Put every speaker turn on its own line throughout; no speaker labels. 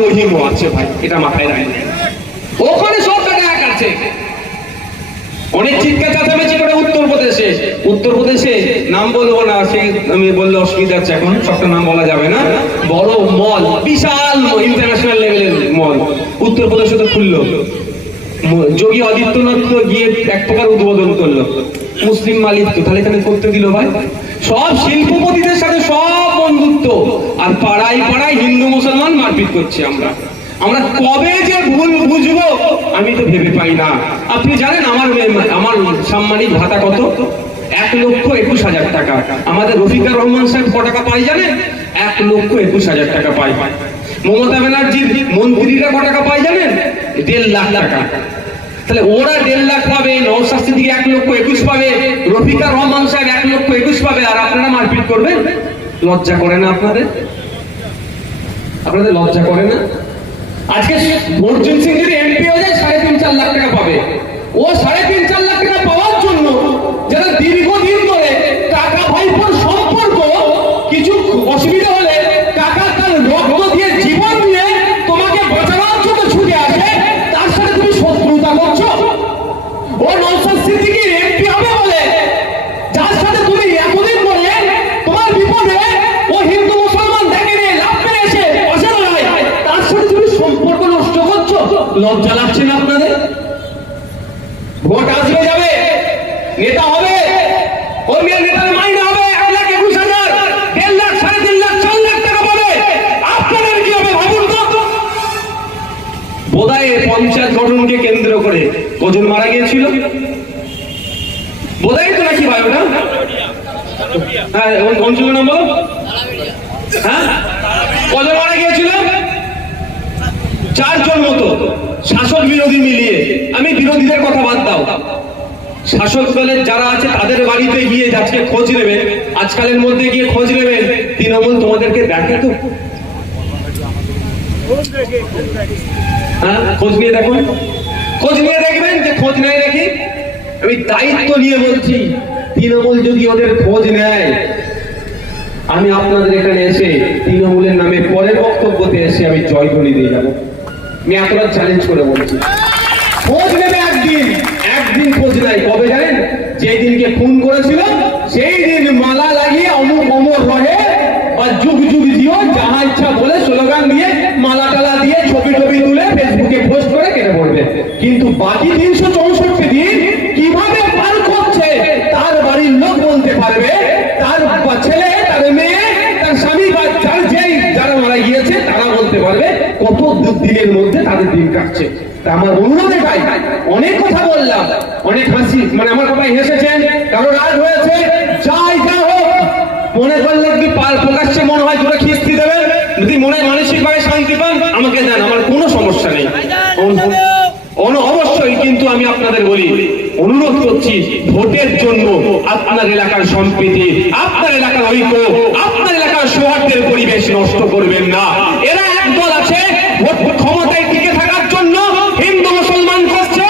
রহিমও আছে ভাই, এটা মাথায় ওখানে এক আছে। অনেক চিৎকার করে উত্তরপ্রদেশে উত্তরপ্রদেশে নাম বলব না আমি বললে অসুবিধা আছে এখন, সবটা নাম বলা যাবে না। বড় মল, বিশাল ইন্টারন্যাশনাল লেভেলের মল। উত্তরপ্রদেশে তো খুললো। যোগী আদিত্যনাথ তো গিয়ে এক প্রকার উদ্বোধন করল। মুসলিম মালিক তো, তাহলে এখানে করতে দিল ভাই। সব শিল্পপতিদের সাথে সব বন্ধুত্ব আর পাড়ায় পাড়ায় হিন্দু মুসলমান মারপিট করছি আমরা। আমরা কবে যে ভুল বুঝব, আমি তো ভেবে পাই না। আপনি জানেন আমার আমার সাম্মানিক ভাতা কত? এক লক্ষ একুশ হাজার টাকা। আমাদের রফিকার রহমান সাহেব ক টাকা পাই জানেন? এক লক্ষ একুশ হাজার টাকা পাই মমতা ব্যানার্জির মন্ত্রীরা ক টাকা পাই জানেন? দেড় লাখ টাকা। তাহলে ওরা দেড় লাখ পাবে নৌশাদ সিদ্দিকি এক লক্ষ একুশ পাবে, রফিকার রহমান সাহেব এক লক্ষ একুশ পাবে, আর আপনারা মারপিট করবেন? লজ্জা করে না আপনাদের আপনাদের লজ্জা করে না? আজকে অর্জুন সিং যদি এমপি হয়ে যায়, সাড়ে তিন চার লাখ টাকা পাবে। ও সাড়ে তিন চার লাখ টাকা পাওয়ার জন্য যারা দীর্ঘদিন ধরে টাকা ভাইপোর সম্পর্ক কিছু অসুবিধা হলে টাকা তার রক্ত দিয়ে জীবন দিয়ে তোমাকে বাঁচানোর জন্য ছুটে আসে তার সাথে তুমি শত্রুতা করছ ও নৌসাদ সিদ্দিকি এমপি হবে বলে যার সাথে তুমি এতদিন ধরে তোমার বিপদে ও হিন্দু মুসলমান দেখে নিয়ে লাভ পেয়ে এসে পাশে দাঁড়ায় তার সাথে তুমি সম্পর্ক নষ্ট করছ লজ্জা লাগছে না আপনাদের ভোট আসবে যাবে নেতা হবে, কর্মীর নেতার মাইনে হবে, এক লাখ একুশ হাজার, দেড় লাখ, সাড়ে তিন লাখ, চার লাখ টাকা পাবে। আপনাদের কি হবে ভাবুন তো? বোধহয় পঞ্চায়েত গঠনকে কেন্দ্র করে কজন মারা গিয়েছিল? বোধহয় তো নাকি ভাই ওটা? হ্যাঁ এবং অঞ্চল নাম বলো? হ্যাঁ? কজন মারা গিয়েছিল? চারজন মতো, শাসক বিরোধী মিলিয়ে। আমি বিরোধীদের কথা বাদ দাও। শাসক দলের যারা আছে, তাদের বাড়িতে গিয়ে আজকে খোঁজ নেবেন। আজকালের মধ্যে গিয়ে খোঁজ নেবেন। তৃণমূল তোমাদেরকে দেখে তো। হ্যাঁ খোঁজ নিয়ে দেখুন। খোঁজ নিয়ে দেখবেন যে খোঁজ নেয় নাকি? আমি দায়িত্ব নিয়ে বলছি, তৃণমূল যদি ওদের খোঁজ নেয়, আমি আপনাদের এখানে এসে তৃণমূলের নামে পরের বক্তব্যতে এসে আমি জয় জয়ধ্বনি দিয়ে যাব। আমি এতটা চ্যালেঞ্জ করে বলছি। খোঁজ নেবে একদিন একদিন খোঁজ নাই দিনকে খুন করেছিল সেই দিন মালা লাগিয়ে অমুক অমর রহে বা যুগ যুগ জিও যাহা ইচ্ছা বলে স্লোগান দিয়ে মালা টালা দিয়ে ছবি টবি তুলে ফেসবুকে পোস্ট করে কেটে পড়বে। কিন্তু বাকি তিনশো চৌষট্টি দিন কীভাবে পার করছে, তার বাড়ির লোক বলতে পারবে। তার ছেলে, তার মেয়ে, তার স্বামী বা যার যেই, যারা মারা গিয়েছে, তারা বলতে পারবে, কত দিনের মধ্যে তাদের দিন কাটছে। আমার অনুরোধ এটাই অনেক কথা বললাম, অনেক হাসি মানে আমার কথায় হেসেছেন, কারও রাগ হয়েছে, যাই যা হোক, মনে করলে কি পার প্রকাশ্যে মনে হয় তোরা খিস্তি দেবে যদি মনে মানসিক ভাবে শান্তি পান, আমাকে দেন, আমার কোনো সমস্যা নেই। অবশ্যই কিন্তু আমি আপনাদের বলি, অনুরোধ করছি, ভোটের জন্য আপনার এলাকার সম্প্রীতি, আপনার এলাকার ঐক্য, আপনার এলাকার সৌহার্দ্যের পরিবেশ নষ্ট করবেন না এরা এক দল আছে ভোট ক্ষমতায় টিকে থাকার জন্য হিন্দু মুসলমান করছে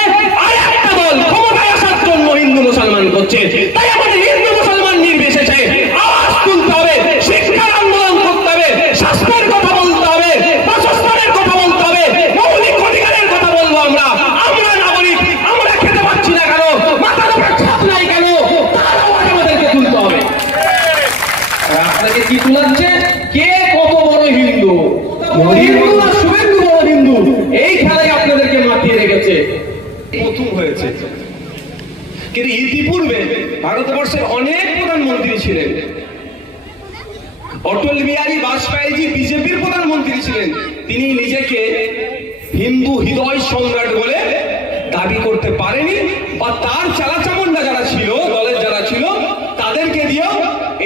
আর একটা দল ক্ষমতায় আসার জন্য হিন্দু মুসলমান করছে তাই আমাদের হিন্দু মুসলমান নির্বিশেষে আওয়াজ তুলতে হবে শিক্ষার আন্দোলন করতে হবে স্বাস্থ্যের কথা বলতে হবে বাসস্থানের কথা বলতে হবে মৌলিক অধিকারের কথা বলব আমরা আমরা নাগরিক আমরা খেতে পাচ্ছি না কেন মাথার উপর ছাদ নাই কেন তার আওয়াজ আমাদেরকে তুলতে হবে আর আপনাকে কি তুলাচ্ছে কে কত বড় হিন্দু? হিন্দু না শুভেন্দু বড় হিন্দু? এই খেলায় আপনাদেরকে মাতিয়ে রেখেছে। প্রথম হয়েছে। কিন্তু ইতিপূর্বে ভারতবর্ষের অনেক প্রধানমন্ত্রী ছিলেন। অটল বিহারী বাজপেয়ীজি বিজেপির প্রধানমন্ত্রী ছিলেন। তিনি নিজেকে হিন্দু হৃদয় সম্রাট বলে দাবি করতে পারেনি বা তার চালাচামুন্ডা যারা ছিল দলের যারা ছিল তাদেরকে দিয়েও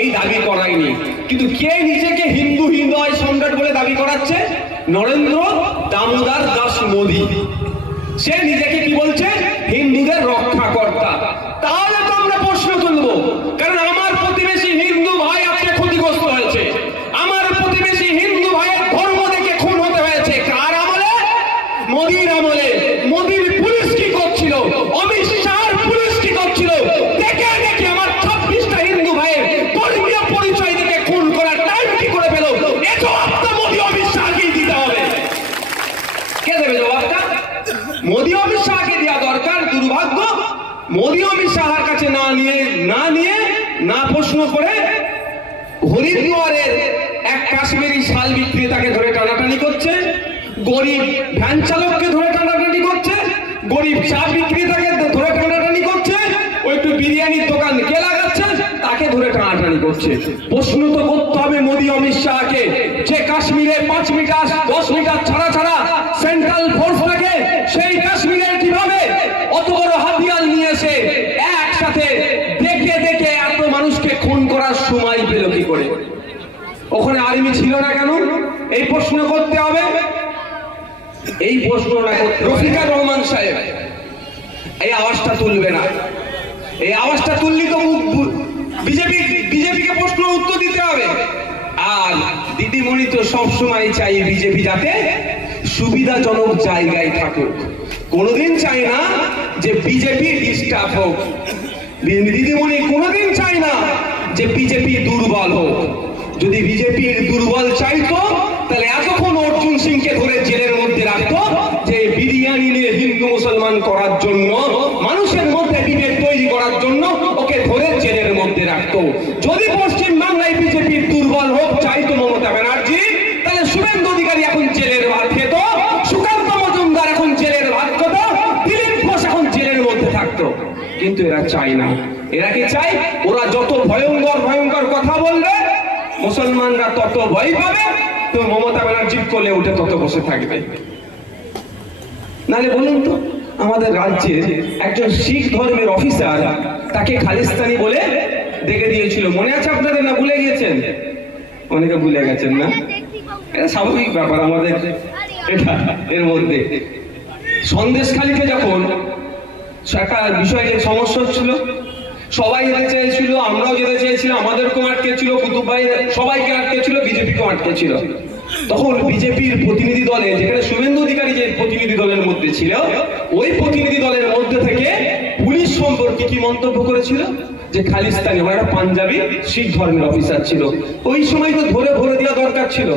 এই দাবি করায়নি কিন্তু কে নিজেকে হিন্দু হৃদয় সম্রাট বলে দাবি করাচ্ছে? নরেন্দ্র দামোদার দাস মোদী। সে নিজেকে কি বলছে হিন্দুদের রক্ষাকর্তা তাহলে তো আমরা প্রশ্ন তুলবো কারণ আমার প্রতিবেশী হিন্দু ভাই আজকে ক্ষতিগ্রস্ত হয়েছে আমার প্রতিবেশী হিন্দু ভাইয়ের ধর্ম দেখে খুন হতে হয়েছে কার আমলে মোদীর আমলে মোদীর পুলিশ কি করছিল অমিত শাহর পুলিশ কি করছিল দেখে দেখে আমার ছাব্বিশটা হিন্দু না প্রশ্ন করে, হরিদ্বারের এক কাশ্মীরি শাল বিক্রেতাকে ধরে টানাটানি করছে, গরিব ভ্যান চালককে ধরে টানাটানি করছে, গরিব চা বিক্রেতাকে ধরে টানাটানি করছে ওই একটু বিরিয়ানির দোকান কে লাগাচ্ছে তাকে ধরে টানাটানি করছে। প্রশ্ন তো করতে হবে মোদী অমিত শাহকে, যে কাশ্মীরে পাঁচ মিটার, দশ মিটার ছাড়া ছাড়া সেন্ট্রাল ফোর্স থাকে, সেই কাশ্মীরের কীভাবে অত বড় হাতিয়ার নিয়ে এসে একসাথে দেখে দেখে এত মানুষকে খুন করার সময় পেল কি করে আর্মি ছিল না কেন? এই প্রশ্ন করতে হবে। এই প্রশ্নটা করতে রফিকার রহমান সাহেব এই আওয়াজটা তুলবে না। এই আওয়াজটা তুললি তো বিজেপি বিজেপিকে প্রশ্ন উত্তর দিতে হবে। আর দিদিমণি তো সবসময় চাই বিজেপি যাতে সুবিধাজনক জায়গায় থাকুক। কোনোদিন চাই না যে বিজেপি ডিস্টার্ব হোক। দিদিমণি কোনোদিন চাই না যে বিজেপি দুর্বল হোক। যদি বিজেপির দুর্বল চাইতো, তাহলে এতক্ষণ অর্জুন সিংকে ধরে জেলের মধ্যে রাখতো যে বিরিয়ানি নিয়ে হিন্দু মুসলমান করার জন্য, মানুষের মধ্যে বিভেদ তৈরি করার জন্য ওকে ধরে জেলের মধ্যে রাখতো। যদি পশ্চিম বাংলায় বিজেপির দুর্বল হোক, চাইতো মমতা ব্যানার্জি, তাহলে শুভেন্দু অধিকারী এখন জেলের ভাত খেত, সুকান্ত মজুমদার এখন জেলের ভাত খেত, দিলীপ ঘোষ এখন জেলের মধ্যে থাকতো। কিন্তু এরা চায় না। এরা কি চাই ওরা যত ভয়ঙ্কর ভয়ঙ্কর কথা বলবে মুসলমানরা তত ভয় পাবে, তো মমতা ব্যানার্জি কোলে উঠে তত বসে থাকবে। নাহলে বলুন তো, আমাদের রাজ্যে একজন শিখ ধর্মের অফিসার তাকে খালিস্তানি বলে দেখে দিয়েছিল। মনে আছে আপনাদের না ভুলে গিয়েছেন? অনেকে ভুলে গেছেন না? এটা স্বাভাবিক ব্যাপার আমাদের, এটা এর মধ্যে। সন্দেশখালিতে যখন একটা বিষয় সমস্যা হচ্ছিল সবাই যেতে চেয়েছিল, আমরাও যেতে চেয়েছিলাম আমাদেরকেও আটকে ছিল, কুতুব ভাই সবাইকে আটকে ছিল, বিজেপিকেও আটকে ছিল। তখন বিজেপির প্রতিনিধি দলে, যেখানে শুভেন্দু অধিকারী যে প্রতিনিধি দলের মধ্যে ছিল, ওই প্রতিনিধি দলের মধ্যে থেকে পুলিশ সম্পর্কে কি মন্তব্য করেছিল? যে খালিস্তানি, আমার একটা পাঞ্জাবি শিখ ধর্মের অফিসার ছিল। ওই সময় তো ধরে ভরে দেওয়া দরকার ছিল।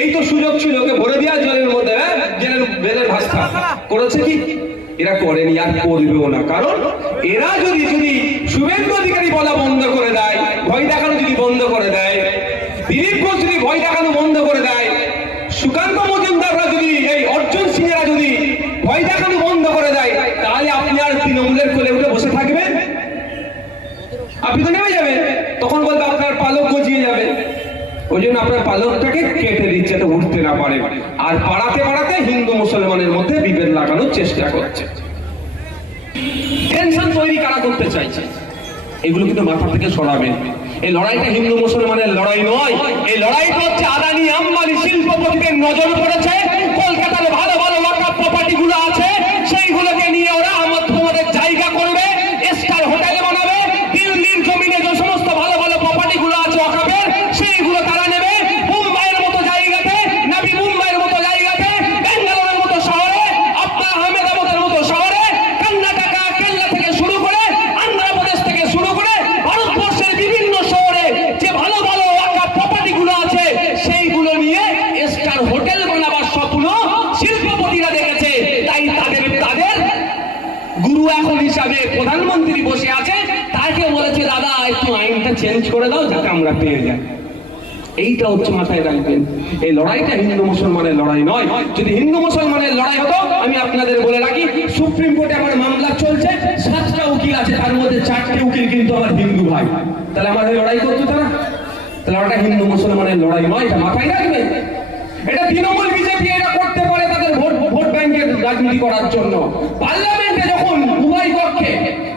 এই তো সুযোগ ছিল, ওকে ভরে দেওয়া জলের মধ্যে হ্যাঁ জেলের বেলের ভাস্তা। করেছে কি? এরা করেনি, আর করবেও না। কারণ এরা যদি যদি শুভেন্দু অধিকারী বলা বন্ধ করে দেয়, ভয় দেখানো যদি বন্ধ করে দেয়, দিলীপ ঘোষ যদি ভয় দেখানো বন্ধ করে দেয়, সুকান্ত মজুমদাররা যদি এই অর্জুন সিংয়েরা যদি ভয় দেখানো বন্ধ করে দেয়, তাহলে আপনি আর তৃণমূলের কোলে উঠে বসে থাকবেন? আপনি তো নেমে যাবেন। তখন বলতে আপনার পালক গজিয়ে যাবে। ওই জন্য আপনার পালকটাকে কেটে দিচ্ছে তো উঠতে না পারে। আর পাড়াতে পাড়াতে হিন্দু মুসলমানের মধ্যে বিভেদ লাগানোর চেষ্টা করছে। টেনশন তৈরি কারা করতে চাইছে? এগুলো কিন্তু মাথা থেকে সরাবে। এই লড়াইটা হিন্দু মুসলমানের লড়াই নয়। এই লড়াইটা হচ্ছে আদানি, আম্বানি শিল্পপতিদের নজর পড়েছে। কলকাতার ভালো চেঞ্জ করে দাও, যাতে আমরা পেয়ে যাই। এইটা হচ্ছে মাথায় রাখবেন। এই লড়াইটা হিন্দু মুসলমানের লড়াই নয়। যদি হিন্দু মুসলমানের লড়াই হতো, আমি আপনাদের বলে রাখি, সুপ্রিম কোর্টে আমার মামলা চলছে, সাতটা উকিল আছে, তার মধ্যে চারটে উকিল কিন্তু আমার হিন্দু ভাই। তাহলে আমাদের লড়াই করতো তারা? তাহলে ওটা হিন্দু মুসলমানের লড়াই নয়, এটা মাথায় রাখবেন এটা তৃণমূল বিজেপি এটা করতে পারে তাদের ভোট ভোট ব্যাংকের রাজনীতি করার জন্য। পার্লামেন্টে যখন উভয় পক্ষে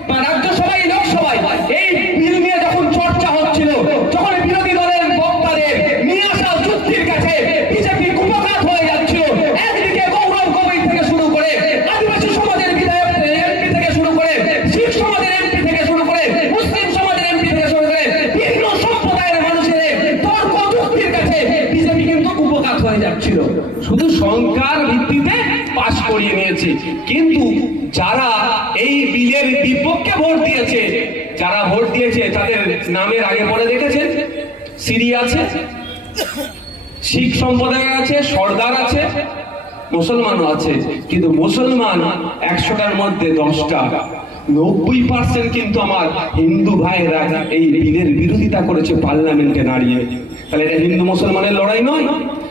বা রাজ্যসভায় লোকসভায় এই বিল নিয়ে যখন চর্চা হচ্ছিল যখন বিরোধী দলের বক্তাদের নিয়ে আসা যুক্তির কাছে বিজেপি কুপকাত হয়ে যাচ্ছিল একদিকে গৌরব গগৈ থেকে শুরু করে আদিবাসী সমাজের বিধায়ক এমপি থেকে শুরু করে শিখ সমাজের এমপি থেকে শুরু করে মুসলিম সমাজের এমপি থেকে শুরু করে বিভিন্ন সম্প্রদায়ের মানুষের তর্ক যুক্তির কাছে বিজেপি কিন্তু কুপকাত হয়ে যাচ্ছিল শুধু সংখ্যার ভিত্তিতে পাশ করিয়ে নিয়েছে কিন্তু যারা এই বিলের বিপক্ষে ভোট দিয়েছে, যারা ভোট দিয়েছে, তাদের নামের আগে পরে দেখেছেন সিরি আছে, শিখ সম্প্রদায় আছে, সর্দার আছে, মুসলমানও আছে। কিন্তু মুসলমান একশোটার মধ্যে দশটা। নব্বই পার্সেন্ট কিন্তু আমার হিন্দু ভাইয়েরা এই বিলের বিরোধিতা করেছে পার্লামেন্টে দাঁড়িয়ে। তাহলে এটা হিন্দু মুসলমানের লড়াই নয়।